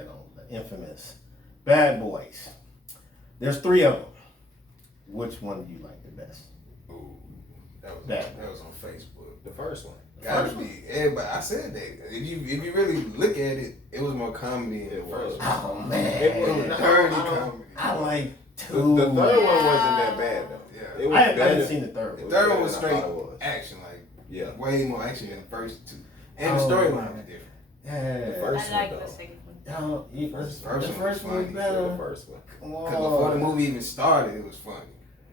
get on the infamous Bad Boys. There's 3 of them. Which one do you like the best? Ooh, that was on Facebook. The first one. Gotta be everybody. I said that. If you really look at it, it was more comedy than the first one. Oh man, It was dirty comedy. I like The 2. third one wasn't that bad though. Yeah. It was I haven't better. seen the third The one. third one was better than I straight thought it was. action, like Yeah. way more action than the first 2, and the storyline was different. Yeah. The first I like one, the though. second one. Oh, First the one first was one was funny. better. The first one. Because before the movie even started, it was funny.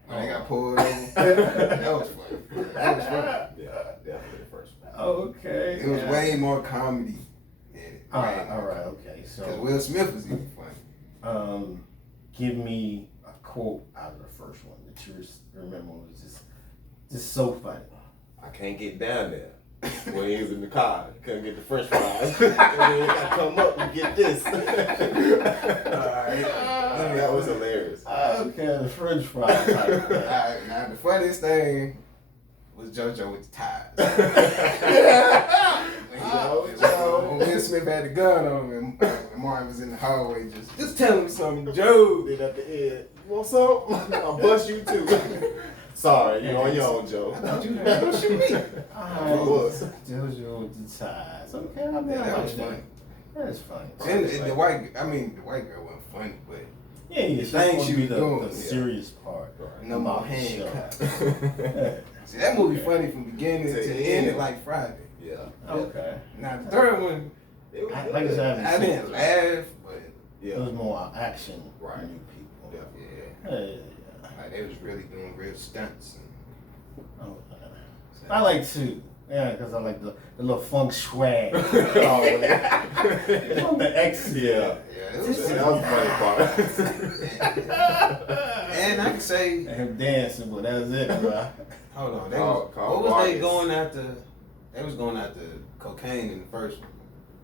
When they got pulled over, that was funny. That was funny. Yeah, definitely the first one. Okay. It was way more comedy in it. All right. Okay. Because So, Will Smith was even funny. give me a quote out of the first one that you remember was just so funny. I can't get down there. When he was in the car, couldn't get the French fries. And then he got to come up and get this. That was hilarious. Okay, the French fry type. Alright, now the funniest thing was JoJo with the ties. When Will Smith had the gun on him and Martin was in the hallway just tell him something, Joe. Then at the end, you want some? I'll bust you too. Sorry, you're on your own, Joe. I thought you were gonna shoot me. JoJo with the ties. Okay, I mean, Yeah, I that like was funny. That is funny. And the white girl wasn't funny, but Yeah, the she's thing supposed she to be was doing, the yeah. serious part. no more about the show. handcuffs. See, that movie funny from beginning to end, it like Friday. Yeah. Okay. Now the third one, It was Like I said, I didn't laugh, but It Yeah. was more action Right. than new people. Yeah. yeah, Yeah. like they was really doing real stunts. Oh, I like 2. Yeah, because I like the little funk swag. Oh, yeah. From the X. Yeah. Yeah, it was That was the funny part. And I can say, And him dancing, but that was it, bro. hold on, Carl what was they Vargas. going after? They was going after cocaine in the first one.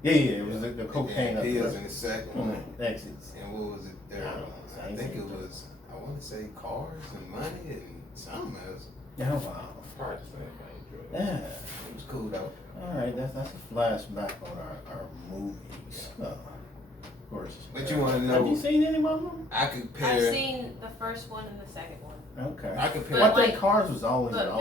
Yeah, it was the And cocaine up pills there. in the second one. Exits. And what was it there? I think it was, I want to say cars and money and something else. Oh, wow. Hard to say. I enjoyed it. Yeah. It was cool though. All right, that's a flashback on our movies. Of course. But you wanna know- Have you seen any of my movies? I I've compare. seen the first one and the second one, Okay. I compare. Well, I But think like- Cars was always but an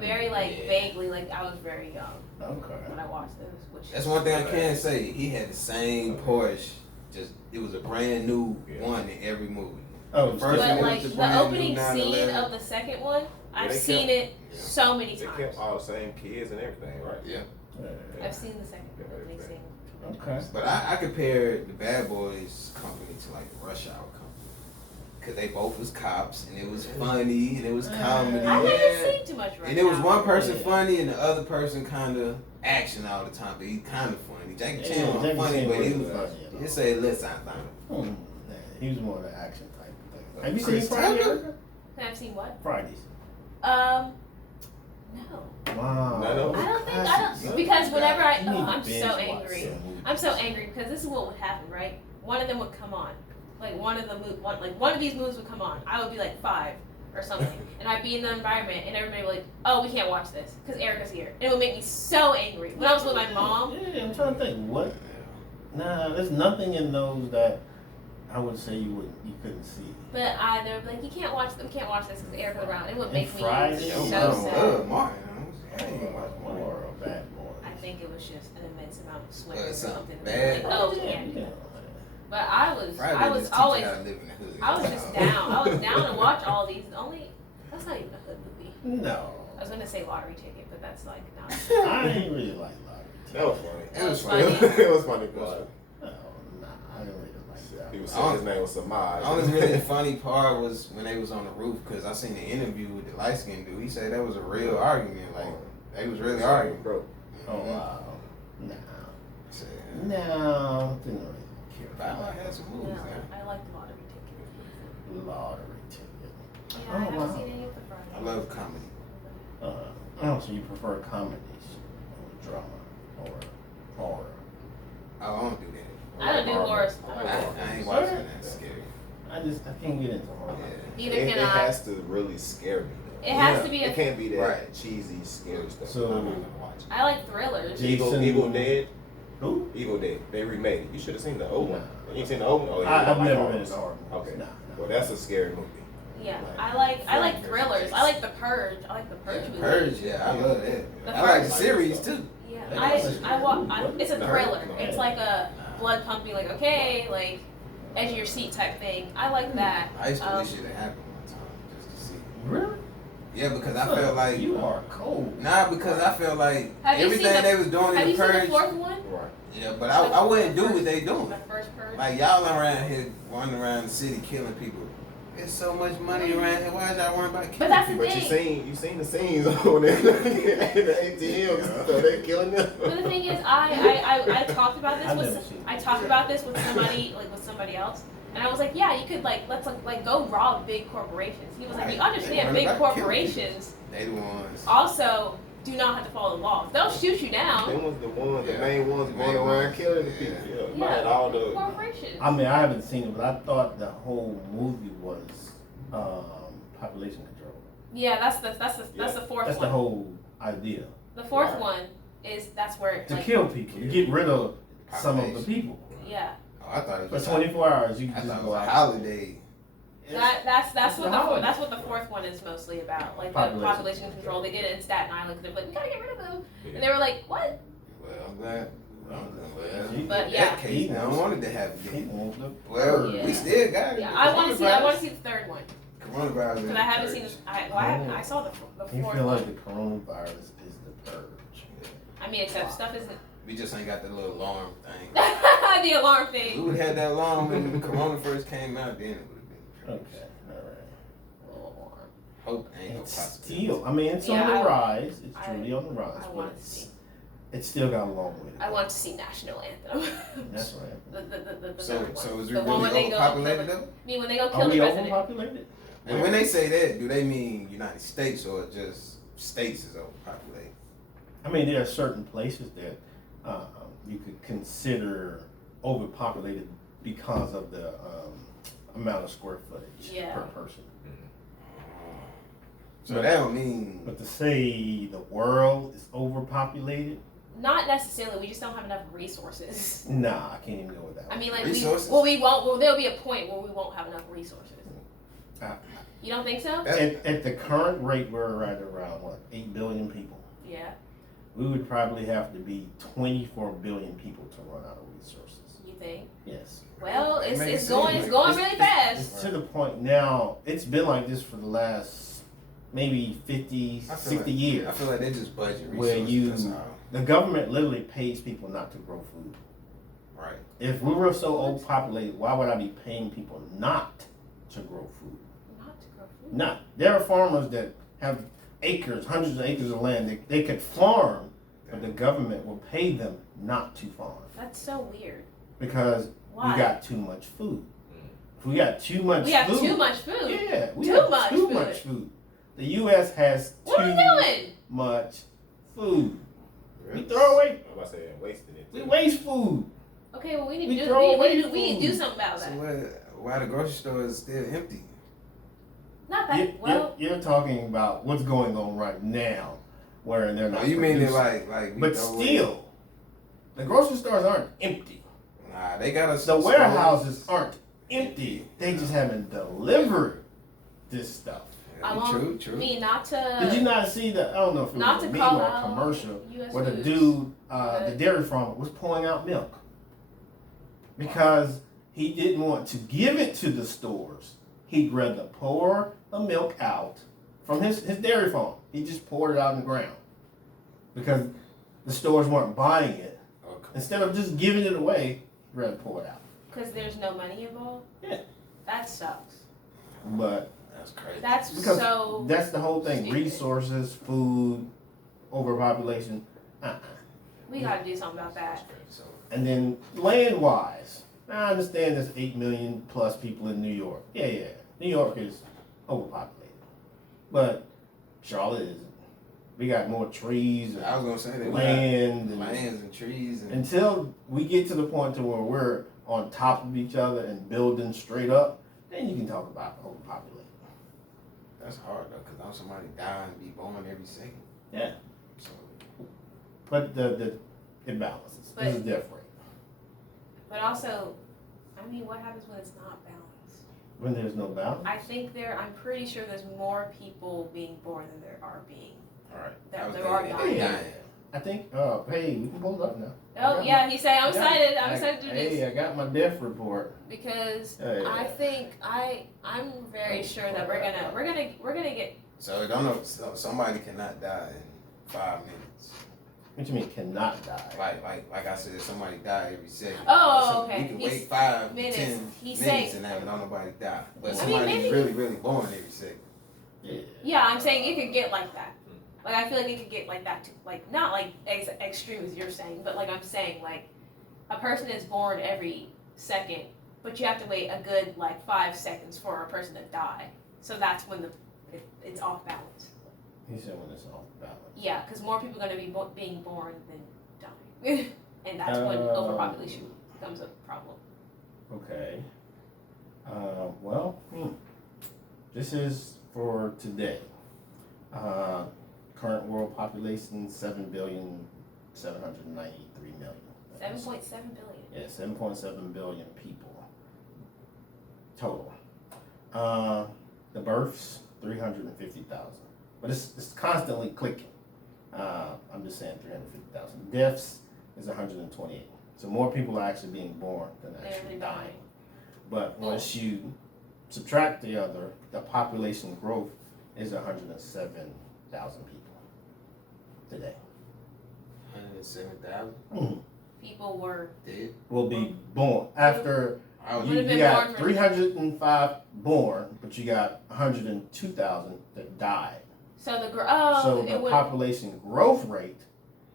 very like Yeah. vaguely. Like I was very young Okay. when I watched those. Which That's one thing I can say. He had the same Porsche. Just it was a brand new Yeah. one in every movie. Oh, First But one was like the the brand new opening scene 911. of the second one, I've they seen kept- it so many They times. kept all the same kids and everything, right? Yeah. I've seen the second opening scene. Okay. But I compare the Bad Boys company to like the Rush Hour company. Cause they both was cops and it was funny and it was comedy. I Yeah. haven't seen too much right And it was now. one person Yeah. funny and the other person kind of action all the time, but he kind of funny. Jackie Chan Yeah, was Jackie funny, Chan but he was was funny, you know. he said let's not think. Yeah, he was more of the action type of thing. Have you Chris seen Friday? Tucker? Erica? I've seen what? Fridays. No. Wow. No. I don't think I don't because whenever I You need to I'm binge so watch angry. some movies. I'm so angry because this is what would happen, right? One of them would come on, like one of these movies would come on. I would be like 5 or something, and I'd be in the environment, and everybody would be like, "Oh, we can't watch this because Erica's here." And it would make me so angry. When I was with my mom, Yeah, I'm trying to think. What? Nah, there's nothing in those that I would say you couldn't see. but either like you can't watch this because Erica's around. It would make me Friday? so Yo, sad. Martin. I ain't watch more of Bad Boys. I think it was just an immense amount of sweat or It's something. bad. Like, oh, yeah. yeah. But I was Friday just teach you always how to live in the hood. I was just down. I was down to watch all these. That's not even a hood movie. No. I was gonna say Lottery Ticket, but that's like not. I ain't really like Lottery. That was funny. It was funny. funny. It was funny, but No, nah, I didn't really like that. he was saying his name was Samaj. Only really funny part was when they was on the roof because I seen the interview with the light skinned dude. He said that was a real argument. Like they was really arguing. bro. Oh wow. No. Said, No, didn't really care I about had some No, movies, man. I like the Lottery Ticket. Lottery Ticket. Yeah, Oh, I haven't wow. seen any of the Friday. I love comedy. Oh, so you prefer comedies over drama or horror? Oh, I don't do that. I don't do horror. I ain't watching that scary. I can't get into horror. Yeah. Neither It can I. has to really scare me. Though. It has Yeah. to be It a. can't be that Right. cheesy, scary stuff. So- I'm not gonna watch it. I like thrillers. Jason- Evil Dead. Who? Evil Dead. They remade it. You should have seen the old one. Nah. You ain't seen the old one? Oh, I've like never horror been movies. in a horror movie. Okay. Nah. Well, that's a scary movie. Yeah, Like, I like Freddy thrillers. versus I like The Purge. I like The Purge. Yeah, movie. Purge, yeah, I love that. The I like the Purge. series too. Yeah, What? it's a No. thriller. No. It's like a blood pumping, like okay, like edge of your seat type thing. I like that. I used to wish it had happened one time just to see. Really? Yeah, because I felt like you are cold. Nah, because I felt like Have you everything seen the- they was doing Have in you the seen Purge. the fourth one? Right. Yeah, but I wouldn't do what they doing. The first Purge. Like y'all around here wandering around the city killing people. There's so much money around here. Why is y'all worrying about killing But that's people? the But thing. you seen the scenes on there in the ATM, so they killing them. But the thing is, I talked about this I've with never seen I talked about this with somebody else, and I was like, yeah, you could let's go rob big corporations. He was like, Right. you understand, They big run about killing corporations They the ones. also do not have to follow the laws. They'll shoot you down. Them was the ones, the Yeah. main ones going around killing the people. Yeah, Yeah, Like all the. corporations. I mean, I haven't seen it, but I thought the whole movie was population control. Yeah, that's the fourth That's one. the whole idea. The fourth Right. one is that's where To like, kill people, to get rid of some of the people. yeah. Oh, I thought it For was 24 hours, you I can thought just it go was a out. holiday. That's It's what a holiday. that's what the fourth one is mostly about. Like the Population population control. They did it in Staten Island because they're like, we gotta get rid of them, and they were like, what? Well, I'm glad. But in yeah. that case, I don't want it to happen He again. wants the Well, Yeah. we still got it. Yeah, I want to see the third one Coronavirus. because I haven't seen this. I saw the You fourth feel one. like the coronavirus is the purge. I mean, except stuff isn't We just ain't got the little alarm thing. the alarm We thing. would have had that alarm when the corona first came out, then it would have been. Okay, all Hope ain't right. no It's possibility. still, I mean, it's Yeah, on the I- rise. It's I- truly on the rise, I but want to see. it's still got a long way to go. I want to see national anthem. That's right. the So, third one. so is it The one when really they go overpopulated kill though? I mean, when they go Are kill we the president. overpopulated? And when they say that, do they mean United States or just states is overpopulated? I mean, there are certain places that you could consider overpopulated because of the amount of square footage Yeah. per person. So that don't mean. But to say the world is overpopulated, Not necessarily. We just don't have enough resources. nah, I can't even go with that. I mean, like Resources? we won't. Well, there'll be a point where we won't have enough resources. Uh, You don't think so? at the current rate, we're right around what 8 billion people. Yeah. We would probably have to be 24 billion people to run out of resources. You think? Yes. Well, It makes it's it going seem it's like going really fast. It's to the point now. It's been like this for the last maybe 50, I feel 60 like- years. I feel like they just budget resources. Where you, that's all. the government literally pays people not to grow food. Right. If we were so overpopulated, why would I be paying people not to grow food? Not to grow food. Not. There are farmers that have acres, hundreds of acres of land. They could farm, but the government will pay them not to farm That's so weird. because Why? we got too much food. If we got too much We have food, too much food. yeah, we Too have much too food. much food. The U.S. has What are we too doing? much food. We throw away. I'm about to say wasting it. We waste food. Okay, well we need We to do throw away we need to do food. something about So that. why the grocery store is still empty? Not that You're talking about what's going on right now, where they're not. Oh, you mean it producing. like we But throw away- still, the grocery stores aren't empty. Nah, they got us. The warehouses aren't empty. They just haven't delivered this stuff. I Yeah, won't true. I mean not to Did you not see the? I don't know if it not was a to meme call or a out commercial US where the foods. dude, the dairy farmer, was pouring out milk because he didn't want to give it to the stores. He'd rather pour the milk out from his dairy farm. He just poured it out in the ground because the stores weren't buying it. Okay. Instead of just giving it away, he'd rather pour it out. because there's no money involved. Yeah. That sucks. But That's crazy. That's because so. that's the whole thing: stupid. resources, food, overpopulation. We gotta do something about that. That's crazy. So, And then land-wise, I understand there's 8 million plus people in New York. Yeah. New York is overpopulated. But Charlotte isn't. We got more trees I was gonna say that land. we got lands and trees and Until we get to the point to where we're on top of each other and building straight up, then you can talk about overpopulated. that's hard though, cause I'm somebody die and be born every second. Yeah. So But the it balances. But- There's a death rate. But also, I mean, what happens when it's not balanced? When there's no balance. I'm pretty sure there's more people being born than there are being. All right. That there are dying. I think, hey, we can pull it up now. Oh yeah, he's saying I'm excited. I'm excited to do this Hey, I got my death report. because Hey. I think I'm very sure that we're gonna get. So don't know. So somebody cannot die in 5 minutes. What you mean cannot die? Like I said, somebody die every second. Oh, So okay. We can He's- wait 5 minutes. 10 He's minutes saying- and have don't nobody die. But I mean, somebody's maybe- really, really born every second. Yeah. Yeah, I'm saying it could get like that. Like I feel like it could get like that too. Like not like extreme as you're saying, but like I'm saying like a person is born every second, but you have to wait a good like 5 seconds for a person to die. So that's when it's off balance. He said when it's off balance. Yeah, because more people are going to be being born than dying, and that's when overpopulation becomes a problem. Okay. This is for today. Current world population 7,793,000,000. 7.7 billion. Yeah, 7.7 billion people total. The births 350,000, but it's constantly clicking. I'm just saying 350,000. Deaths is 128. So more people are actually being born than actually dying. But once you subtract the other, the population growth is 107,000 people today. 107,000 People were dead. Will be born after. Oh, You Would've been got born for- 305 born, but you got 102,000 that died. so the So it the would population growth rate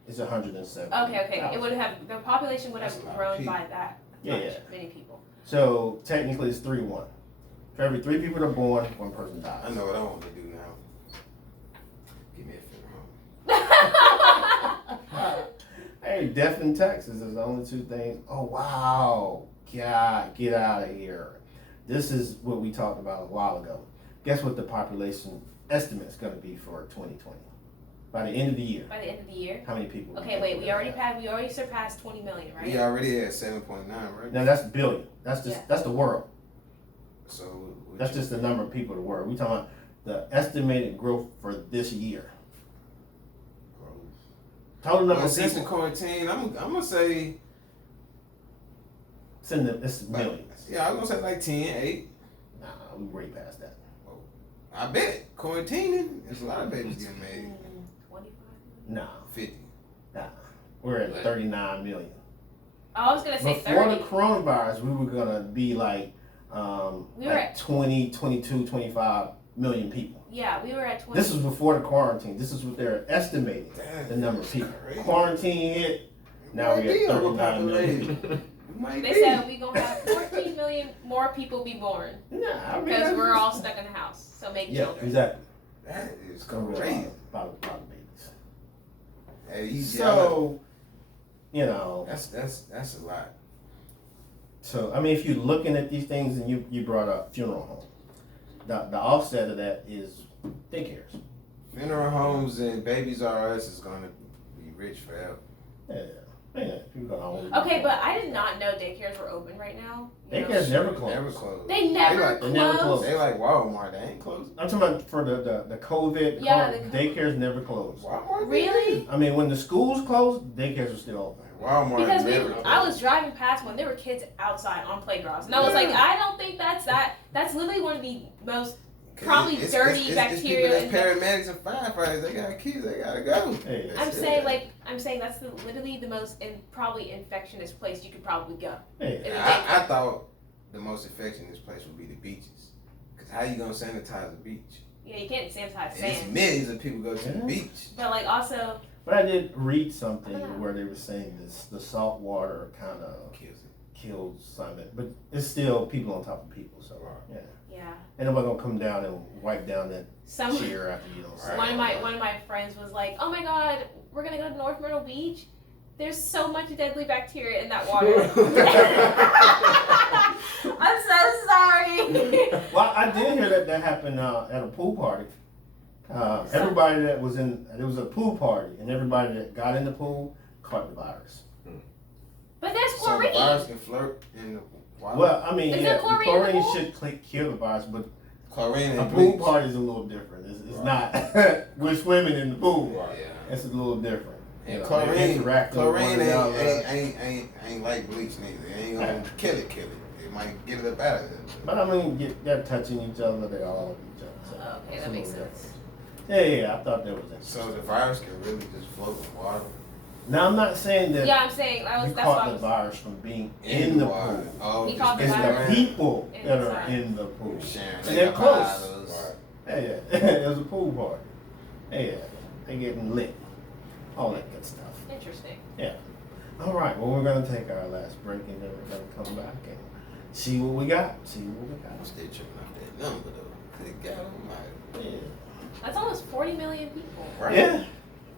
is 107. okay. It would have the population would have That's a lot of grown people. by that Yeah, much, yeah. many people. So technically it's 3-1. For every 3 people that are born, 1 person dies. I know what I want to do now. Give me a funeral home. Hey, death in Texas is the only 2 things. Oh wow, God, get out of here. This is what we talked about a while ago. Guess what the population estimate is going to be for 2020? By the end of the year, By the end of the year. how many people? Okay, wait. We already surpassed 20 million, right? We already at 7.9, right? Now that's billion. That's just Yeah. that's the world. So what That's you- just the number of people in the world. We talking about the estimated growth for this year. Total number Well, of since the people. quarantine, I'm gonna say It's millions. Yeah, I'm gonna say like 10, 8. Nah, we way past that. I bet quarantining. There's a lot of babies getting made. 25. Nah, 50. we're at 39 million. I was gonna say Before 30. the coronavirus, we were gonna be like, We were at 20, 22, 25 million people. Yeah, we were at 20. This was before the quarantine. This is what they're estimating. The number of people. Quarantine hit. Now we at 39 million. They said we gonna have 14 million more people be born Nah, because we're all stuck in the house. So make children. exactly. That is It's gonna be crazy. a lot of babies. Hey, easy. So, you know, That's a lot. so I mean, if you're looking at these things and you brought up funeral home, the offset of that is daycares. Funeral homes and Babies R Us is gonna be rich forever. Yeah, people gonna always Okay, but I did not know daycares were open right now. You know? daycares never closed. Never closed. They never like- they never closed. closed. They like Walmart. They ain't closing. I'm talking about for the COVID. Yeah, COVID, the daycares never closed. Walmart. Really? I mean, when the schools closed, daycares were still open. Walmart Because never. I was driving past when there were kids outside on playgrounds, and I was like, I don't think that's that. That's literally one of the most probably dirty bacteria. It's people that's paramedics and firefighters. They got kids. They gotta go. Hey, I'm saying that's literally the most probably infectious place you could probably go. hey, I thought the most infectious place would be the beaches. Cause how you gonna sanitize a beach? Yeah, you can't sanitize And it's sand, millions of people go to the Yeah. beach. but like also, but I did read something Yeah. where they were saying this: the salt water kind of Kills it. kills some of it, but it's still people on top of people. So yeah, yeah, ain't nobody gonna come down and wipe down that some chair after you don't. Right. one of my friends was like, oh my god, we're gonna go to North Myrtle Beach. There's so much deadly bacteria in that water. I'm so sorry. Well, I did hear that happened at a pool party. Everybody that was in, it was a pool party, and everybody that got in the pool caught the virus. But that's So the chlorine. virus can flirt in the water. Well, I mean, Is yeah, there chlorine in the pool? should kill the virus, but Chlorine a and pool bleach. party is a little different. It's Right. not. We're swimming in the pool. Right. Yeah. It's a little different. And You know, chlorine, they interact with chlorine one another. ain't like bleach neither. It ain't gonna kill it. It might get it up out of there. But I mean, they're touching each other. They all love each other. So Okay, it's that a makes little sense. different. Yeah, I thought that was interesting. So the virus can really just float in water. Now I'm not saying that Yeah, I'm saying you that's caught what I the was. virus from being in the water. pool. Oh, He just caught the It's being the virus. around. people that are Inside. in the pool. Sharing. And They they're got close. bottles. Right. Yeah, there's a pool party. Yeah, they getting lit. All that good stuff. Interesting. All right, well, we're going to take our last break and then we're going to come back and see what we got. I'm still tripping off that number though. Good God Almighty. Yeah. That's almost 40 million people. Right. Yeah.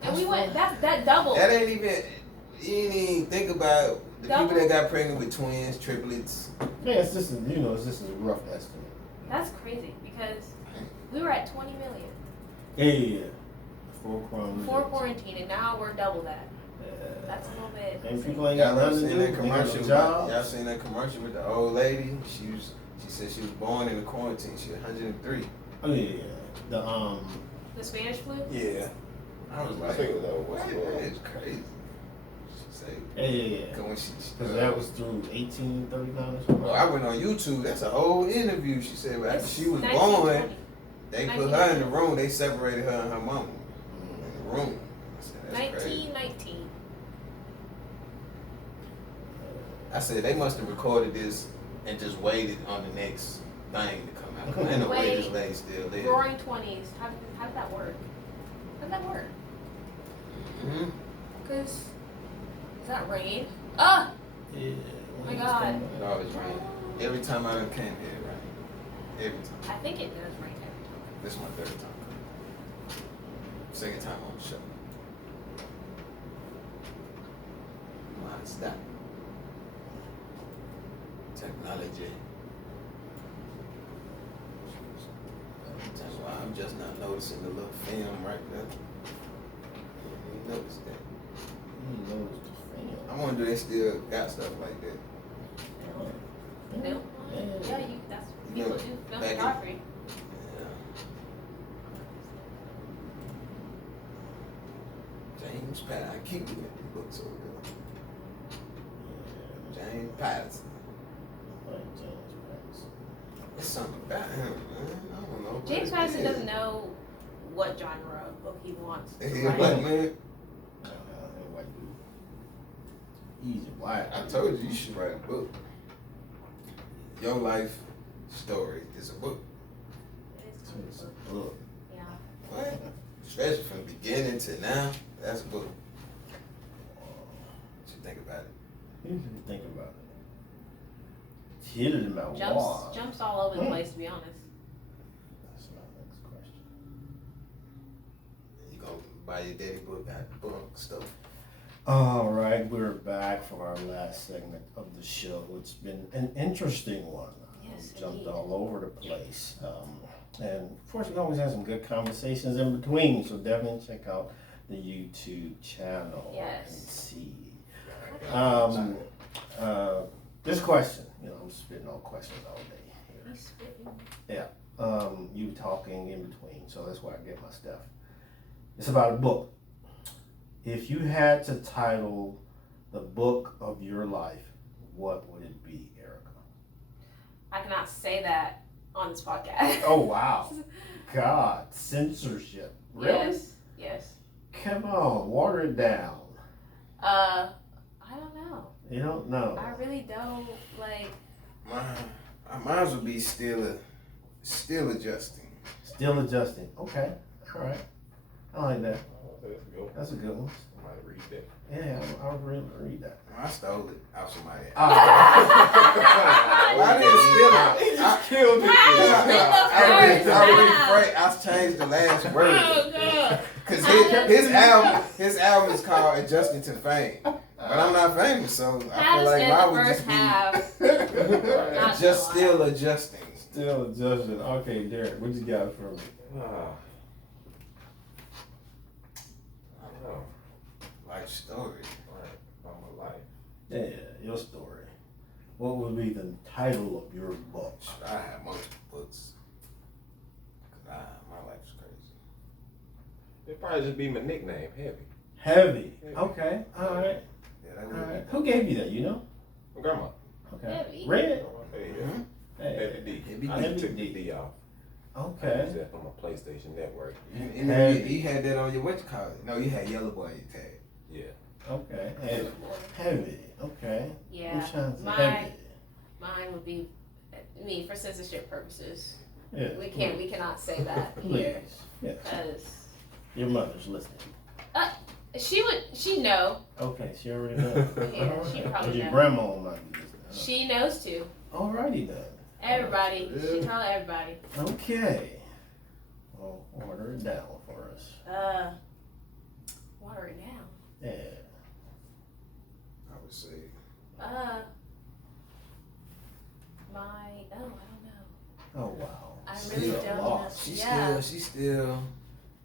And we went. That doubled. That ain't even. You didn't even think about the Double. people that got pregnant with twins, triplets. Yeah, it's just a rough estimate. That's crazy because we were at 20 million Yeah. Before quarantine. before quarantine, and now we're double that. That's a little bit. And people ain't got Y'all ever nothing to seen do. that They got commercial? no jobs. Y'all seen that commercial with the old lady? She said she was born in the quarantine. She was 103. Oh yeah. The The Spanish flu. Yeah. I was I like, think it was over. what? That is crazy. She said, yeah. cause when Because that was through 1839 or something. Well, I went on YouTube. That's a whole interview. She said, well, after It's she was 1920. born, they put her in the room. They separated her and her mama in the room. I said, that's crazy. 1919. I said they must have recorded this and just waited on the next thing to come out. 'Cause ain't no way this lady still there. Roaring 20s. How did that work? How did that work? Mm-hmm. Because is that rain? Ah! Yeah. My God. It always rain. Every time I done came here, it rain. Every time. I think it does rain every time. This is my third time coming. Second time on the show. Come on, stop. Technology. That's why I'm just not noticing the little film right there. You notice that. You know it's the fan. I wonder if they still got stuff like that. Film? Yeah, that's people do film back in- photography. Yeah. James Patterson. I keep looking at the books over there. James Patterson. Like James Patterson. There's something about him, man. I don't know. what James it Patterson is. doesn't know what genre of book he wants. to He a write. black man. White dude. Easy black. I told you should write a book. Your life story is a book. It is So kind of it's a a book. book. Yeah. What? Especially from the beginning to now, that's a book. What you think about it? Here's what you think about it. Hit it in my wall. Jumps all over the place, to be honest. That's my next question. You gonna buy your daddy book at the book stuff? All right, we're back for our last segment of the show. It's been an interesting one. Yes, Jumped indeed. all over the place. And of course, we always have some good conversations in between, so definitely check out the YouTube channel Yes. and see. This question, I'm spitting all questions all day here. He's spitting. You talking in between, so that's where I get my stuff. It's about a book. If you had to title the book of your life, what would it be, Erica? I cannot say that on this podcast. Oh, wow. God, censorship. Really? Yes. Yes. Come on, water it down. I don't know. You don't know. I really don't like. Mine would be still adjusting. Still adjusting. Okay. All right. I like that. That's a good one. That's a good one. I might read that. Yeah, I'll really read that. I stole it off somebody. Ah. Well, I didn't steal it. I killed I changed the last word. Oh god. Cause his album is called Adjusting to Fame. But I'm not famous, so I That feel is like in mine the would first just be half. just still adjusting. Still adjusting. Okay, Derrick, what you got for me? I don't know. Life story. Right. Yeah, your story. What would be the title of your book? I have multiple books. Cause my life is crazy. It'd probably just be my nickname, Heavy. Heavy. Okay. All right. Yeah, that All would right. be. Who gave you that? You know? My grandma. Okay. Heavy. Red. Hey, Mhm. Hey. Heavy D. Heavy I D. just took the D off. I Okay. used that from my PlayStation Network. And then you had that on your what you call it? No, you had Yellow Boy on your tag. Yeah. Okay. Heavy. Heavy. Okay. Yeah. Which sounds My- heavy. Mine would be me for censorship purposes. Yeah. We cannot say that Please. here Yeah. because Your mother's listening. she know. Okay. She already knows. Yeah, she probably But your know. grandma might be listening. Huh? She knows too. Alrighty then. Everybody. Yeah. She tell everybody. Okay. Well, order it down for us. Water it down. Yeah. I would say. I don't know. Oh wow. I She's really still don't lost. know. She's still.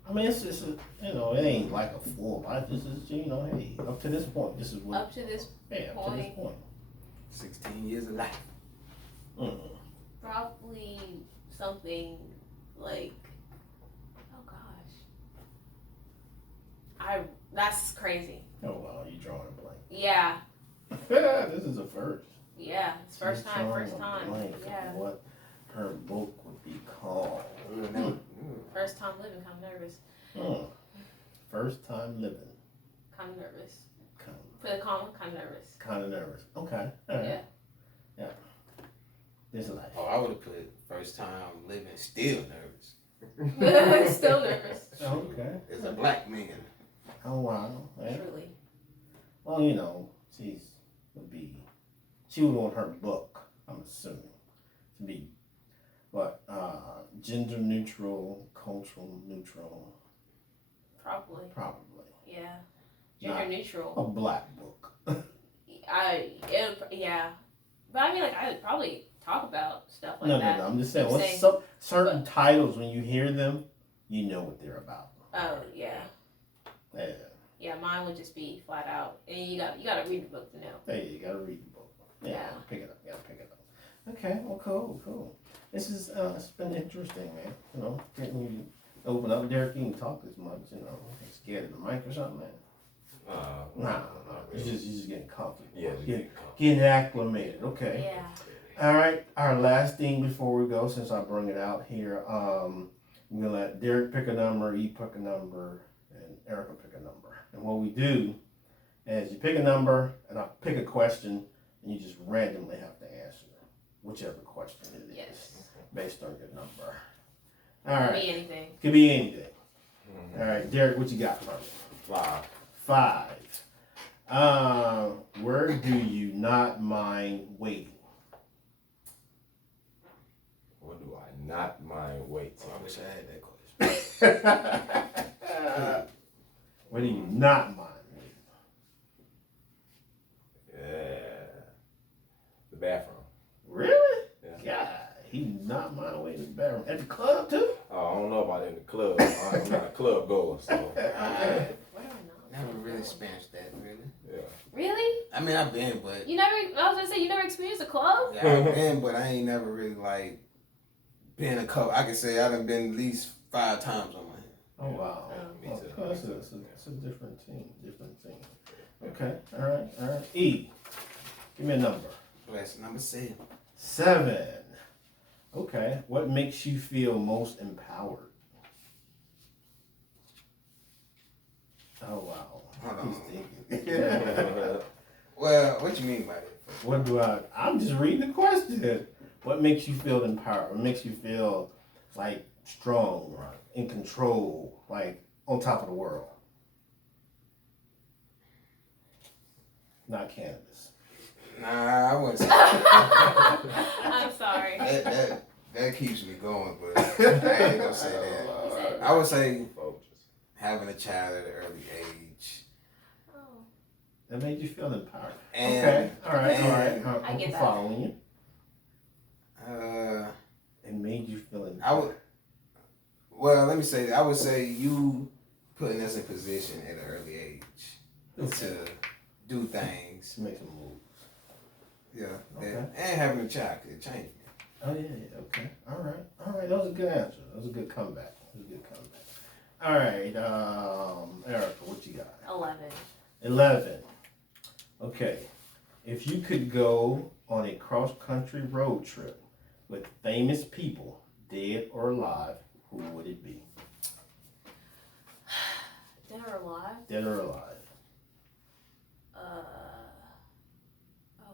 I mean, it's just, it ain't like a full life. This is, hey, up to this point, this is what. Up to this Yeah, up to this point. 16 years of life. Mm. probably something like, oh gosh. That's crazy. Oh wow, you drawing a blank. Yeah. This is a first. Yeah. It's first She's time. drawing First a time. blank of Yeah. What her book would be called. First time living. Kind of nervous. Mm. First time living. Kind of nervous. Kind Put a comma. Kind of nervous. of nervous. Okay. All right. Yeah. This life. Oh, I would have put first time living still nervous. Still nervous. Okay. As a black man. Oh wow. Yeah. Truly. Well, she would want her book, I'm assuming, to be what, gender neutral, cultural neutral, Probably. probably. Yeah. Gender Not neutral. a black book. Yeah. But I mean, like, I would probably talk about stuff like No, that. I'm just saying, I'm what's saying- certain titles, when you hear them, you know what they're about. Oh, yeah. Yeah. Yeah, mine would just be flat out. And you gotta read the book to know. Hey, you gotta read the book. Yeah, Yeah. pick it up. You gotta pick it up. Okay, well, cool. This is, it's been interesting, man. Getting you open up. Derrick, you can talk as much, scared of the mic or something, man. Nah. Not You're really. just getting comfortable. Yeah, just Getting, get comfortable. getting acclimated. Okay. Yeah. All right. Our last thing before we go, since I bring it out here, I'm gonna let Derrick pick a number, E pick a number, and Erica pick a number. And what we do is you pick a number, and I pick a question, and you just randomly have to answer whichever question it is Yes. based on your number. All Could right. be anything. Could be anything. Mhm. All right, Derrick, what you got for me? 5. 5. Where do you not mind waiting? What do I not mind waiting? I wish I had that question. Where do you not mind waiting? Yeah. The bathroom. Really? Yeah. God, he did not mind waiting in the bathroom. At the club, too? Oh, I don't know about in the club. I'm not a club goer, so Where do I not? Never really experienced that, really. yeah. Really? I mean, I've been, but. I was gonna say, you never experienced a club? Yeah, I've been, but I ain't never really, been a couple. I can say I done been at least 5 times on my hand. Oh, wow. Yeah, me too. Oh, it's a different team. Okay, all right. E, give me a number. Bless number 7. 7. Okay, what makes you feel most empowered? Oh, wow. Hold on. He's thinking. Well, what you mean by that? I'm just reading the question. What makes you feel empowered? What makes you feel like strong, in control, like on top of the world? Not cannabis. Nah, I wouldn't say I'm sorry. that keeps me going, but I ain't gonna say that. I would say Focus. having a child at an early age. Oh. That made you feel empowered. And, Okay, all right. I get I'm that. following you. Uh, It made you feel empowered. I would. Well, let me say that. I would say you putting us in position at an early age to do things things. Make some moves. Yeah, Okay. and having a child could change me. Oh yeah. Okay. All right. That was a good answer. That was a good comeback. All right. Erica, what you got? 11. Okay. If you could go on a cross-country road trip with famous people, dead or alive, who would it be? Dead or alive? Dead or alive? Oh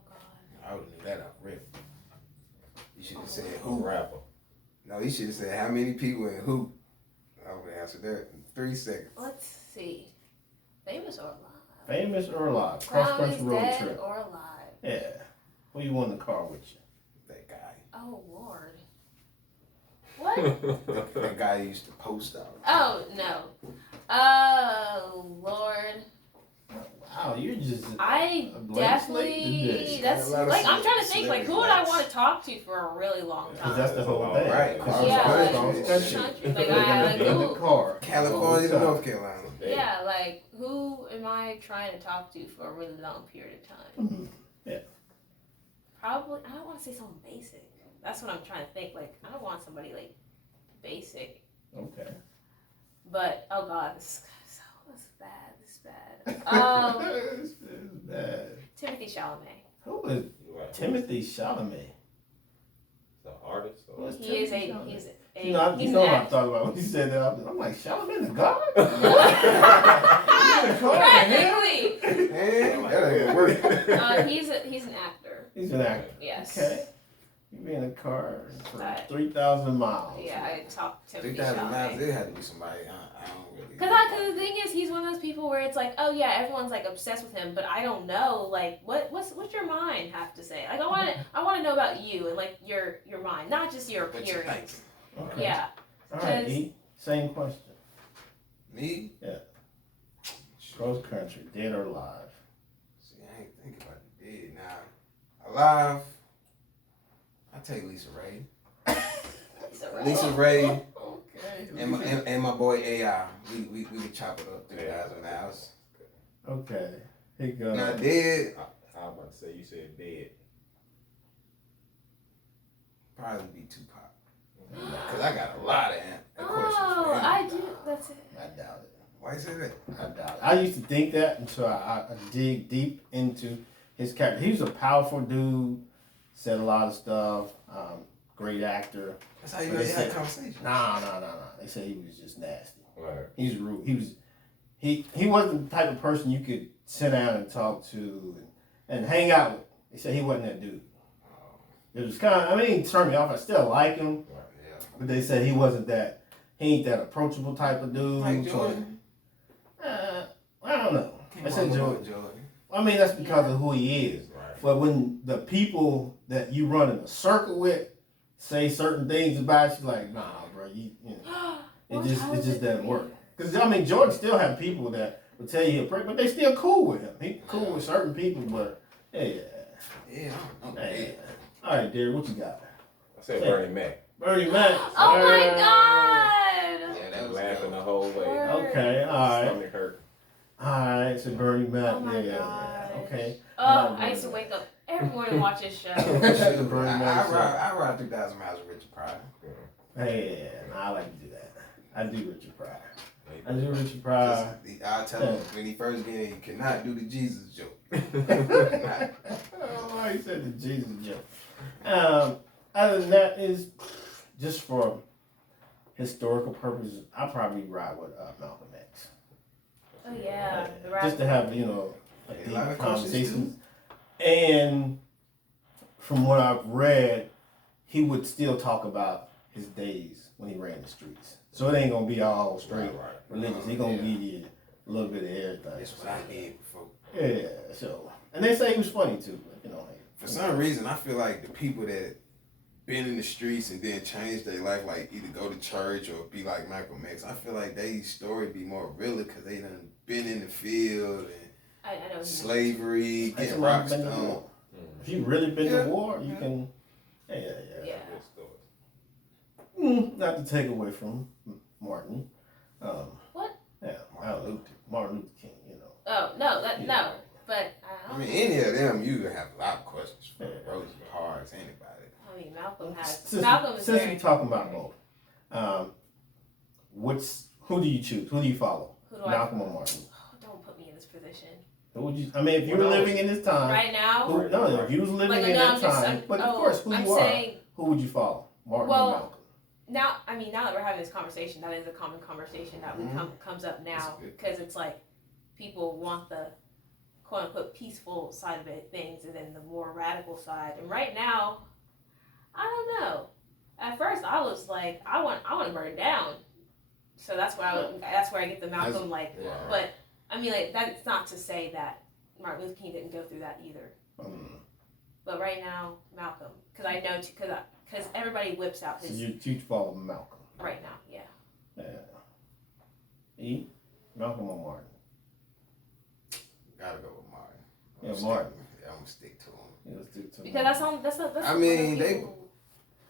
God. I would have knew that off rip. You should have said Who who. rapper? No, you should have said how many people and who. I would have answered that in 3 seconds. Let's see. Famous or alive? Famous or alive? Now Cross-country he's road dead trip. or alive? Yeah. Who you want in the car with you? That guy. Oh Lord. What? That guy used to post out. Oh no. Oh Lord. Wow, you're just I a blank slate definitely. today. That's Got a lot of like I'm trying to think. celebrity Like, who would I lights. want to talk to for a really long Because time? that's the whole thing. Right. Cross- Yeah, cross-country. country. Like, They're I gonna like be in the who? car. California to the whole North Carolina. Yeah, like who am I trying to talk to for a really long period of time? time. Mhm. Probably. I don't want to say something basic. That's what I'm trying to think. Like, I don't want somebody like basic. Okay. But oh God, this is bad. This is bad. This is bad. Timothy Chalamet. Who is Timothy Chalamet? The artist? Or? What's He is Timothy a. Chalamet? He's a. You know, he's you know an what I actor. thought about when you said that. I'm like, Chalamet the God? He's Technically, Man, that ain't gonna work. he's an actor. He's an actor. Yes. Okay. You be in a car for Right. 3,000 miles. Yeah, I talked to Timothy 3,000 miles, Chalamet. there had to be somebody. I don't really. Because the thing is, he's one of those people where it's like, oh yeah, everyone's like obsessed with him, but I don't know, like, what's your mind have to say? Like, I want to know about you and like your mind, not just your What you think? appearance. Okay. Yeah. All right, Because- E. Same question. Me? Yeah. Cross country, dead or alive? See, I ain't think about the dead now. Alive, I take Lisa Ray. Lisa Ray Okay. and my boy AI. We can chop it up 3,000 miles. Okay. Here you go. Now dead, I was about to say, you said dead. probably be Tupac. Cause I got a lot of questions Oh, for him. I do. That's it. I doubt it. Why you say that? I doubt it. I used to think that until I dig deep into his character. He was a powerful dude, said a lot of stuff, great actor. That's how you But know they you had a said- conversation. Nah. They said he was just nasty. Right. He was rude. He wasn't the type of person you could sit down and talk to and hang out with. They said he wasn't that dude. It was kind of, he turned me off. I still like him, Yeah. but they said he ain't that approachable type of dude. Like Jordan. I don't know. I said Jordan. Jordan. That's because of who he is. Right. But when the people that you run in a circle with say certain things about you, like, nah, bro, you know, it just doesn't work. Because Jordan still have people that will tell you he's a prick, but they still cool with him. He cool with certain people, but yeah. Yeah, I don't know. Hey. All right, Derrick, what you got? I said Bernie Mac. Bernie Mac. Oh my Yeah, God. that was Laughing good. the whole way. Word. Okay, all right. Stomach hurt. All right, so Bernie Mac. Oh my yeah. gosh. Okay. Oh, I used to wake up every morning and watch his show. The Bernie Mac show. I ride 3,000 miles with Richard Pryor. Hey, I like to do that. I do Richard Pryor. I do Richard Pryor. I tell him when he first get in, you cannot do the Jesus joke. Oh, he said the Jesus joke. Other than that, is just for historical purposes, I'll probably ride with Malcolm X. Oh yeah, the rap. Just to have, like A lot deep of conversations. And from what I've read, he would still talk about his days when he ran the streets. So it ain't gonna be all straight Right. religious. He gonna give you a little bit of everything. That's what I did before. Yeah, so. And they say he was funny too. For some reason, I feel like the people that been in the streets and then changed their life, like either go to church or be like Malcolm X, I feel like their story be more realer because they done been in the field and I know. what you mean. slavery, Like getting somebody rock been to stone. war. If you really been Yeah. to war, you Yeah. can. Yeah. Yeah. Good story. Not to take away from Martin. What? Yeah, Martin Luther King. Oh no, no. But I mean, any of them, you have a lot of questions for Rosie Parks, anybody. I mean, Malcolm has. Since Malcolm is we're very. talking about both, who do you choose? Who do you follow? Who do Malcolm or Martin? Oh, don't put me in this position. Who would you? I mean, if you were living in this time, Right now. no, if you was living in that time, but of course, who you are, who would you follow? Martin or Malcolm? Now that we're having this conversation, that is a common conversation that comes up now because it's like people want the quote unquote peaceful side of it, things, and then the more radical side. And right now, I don't know. At first, I was like, I want to burn it down. So that's where I get the Malcolm But I mean, like that's not to say that Martin Luther King didn't go through that either. But right now, Malcolm, because I know because everybody whips out his. So you follow Malcolm right now, yeah. E, Malcolm or Martin? Gotta go with Martin. Martin. I'm gonna stick to him. Yeah, stick to Because that's. I mean,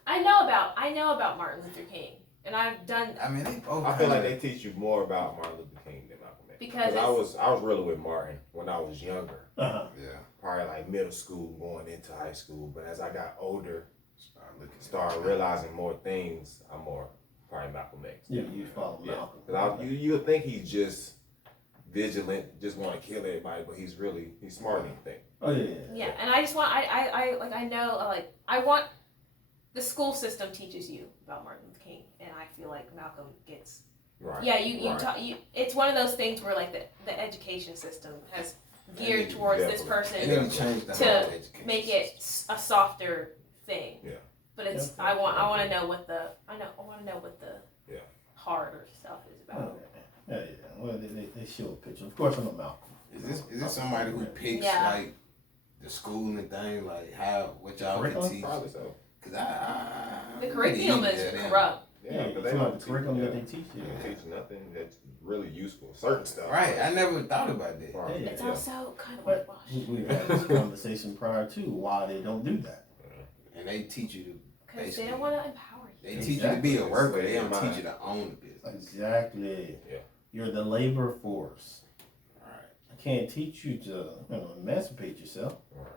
I know about Martin Luther King, and I've done. I mean, they both. I feel like they teach you more about Martin Luther King than Malcolm X. Because I was really with Martin when I was younger. Uh-huh. Yeah. Probably like middle school, going into high school. But as I got older, started realizing more things, I'm more probably Malcolm X. Yeah, you follow Malcolm. Because you would think he's just vigilant, just want to kill everybody, but he's smarter than you think. Oh yeah. Yeah, and I just want I want the school system teaches you about Martin Luther King, and I feel like Malcolm gets. Right. Yeah, you it's one of those things where like the education system has geared towards this person to make it a softer thing. Yeah. But it's I want to know what the harder stuff is about. Yeah. Well, they show a picture. Of course, I'm a Malcolm. Is this somebody who picks like the school and things like what y'all can teach? Probably so. Cause I the curriculum is corrupt. Yeah, but they don't the curriculum that they teach you. They teach nothing that's really useful. Certain stuff. Right. I never thought about that. It's also kind of whitewashed. We've had this conversation prior to why they don't do that. And they teach you to because they don't want to empower you. They teach you to be a worker. They don't teach you to own the business. Exactly. Yeah. You're the labor force. Right. I can't teach you to emancipate yourself. Right.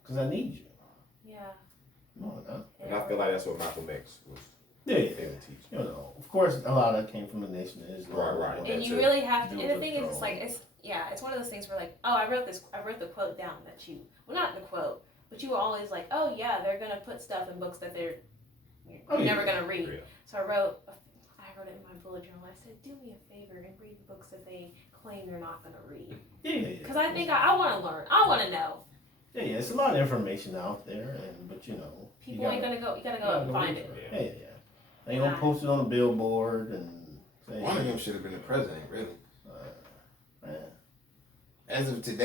Because I need you. Yeah. No, no. And I feel like that's what Malcolm X was. Yeah. Teach. Of course, a lot of that came from the Nation of Islam. Right. And you really have to. And the thing is, it's one of those things where like, oh, I wrote the quote down that not the quote, but you were always like, oh yeah, they're gonna put stuff in books that you're never gonna read. Yeah. So I wrote it in my bullet journal. I said, do me a favor and read the books that they claim they're not gonna read. Yeah. Because I think I want to learn. I want to know. Yeah, it's a lot of information out there, but people ain't gonna go. You gotta go and find it. Yeah. They gonna post it on a billboard and say, one of them should have been the president, really. As of today.